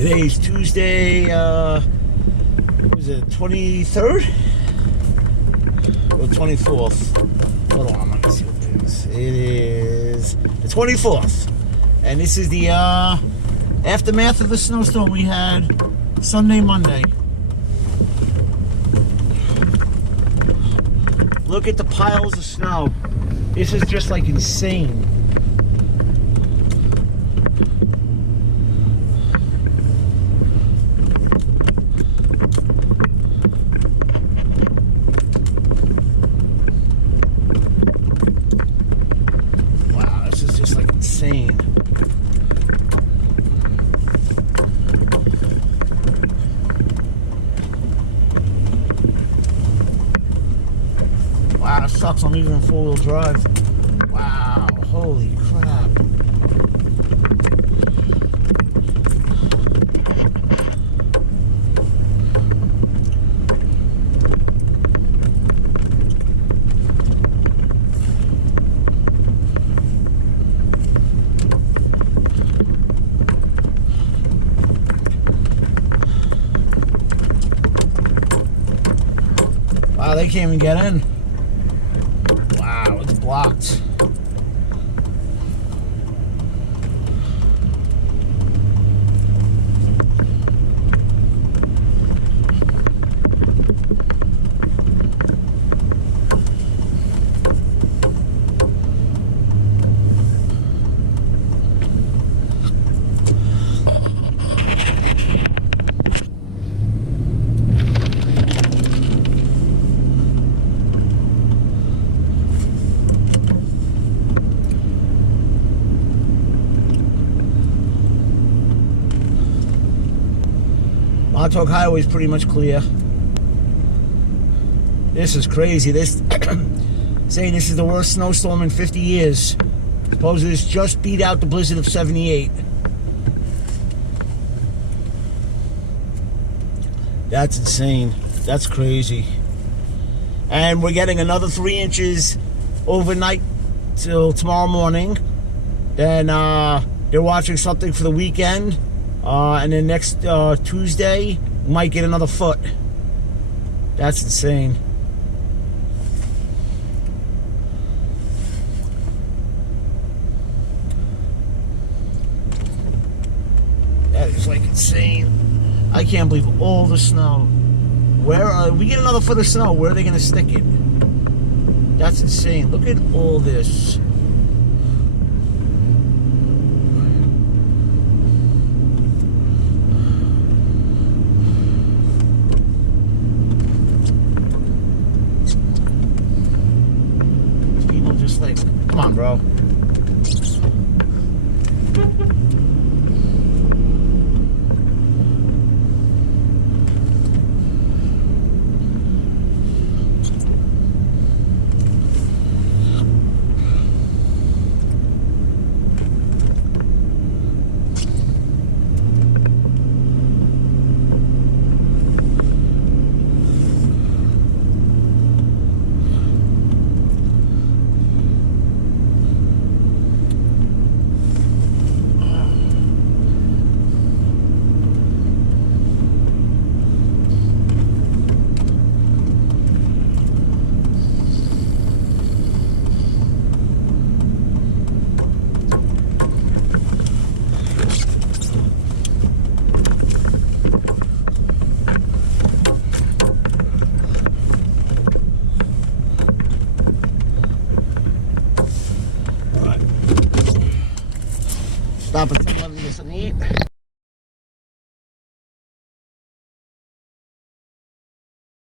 Today's Tuesday, what was it, 23rd? Or 24th? Hold on, let me see what it is. It is the 24th. And this is the aftermath of the snowstorm we had Sunday, Monday. Look at the piles of snow. This is just like insane. Wow, this is just like insane. Wow, it sucks. I'm even in four-wheel drive. Wow, holy crap. Wow, they can't even get in. Wow, it's blocked. Montauk Highway is pretty much clear. This is crazy. This saying this is the worst snowstorm in 50 years. Supposedly it's just beat out the blizzard of 78. That's insane. That's crazy. And we're getting another 3 inches overnight till tomorrow morning. Then they're watching something for the weekend. And then next Tuesday, might get another foot. That's insane. That is like insane. I can't believe all the snow. Where we get another foot of snow, where are they going to stick it? That's insane. Look at all this. Just like, come on, bro. Stop at 7-Eleven to get something to eat.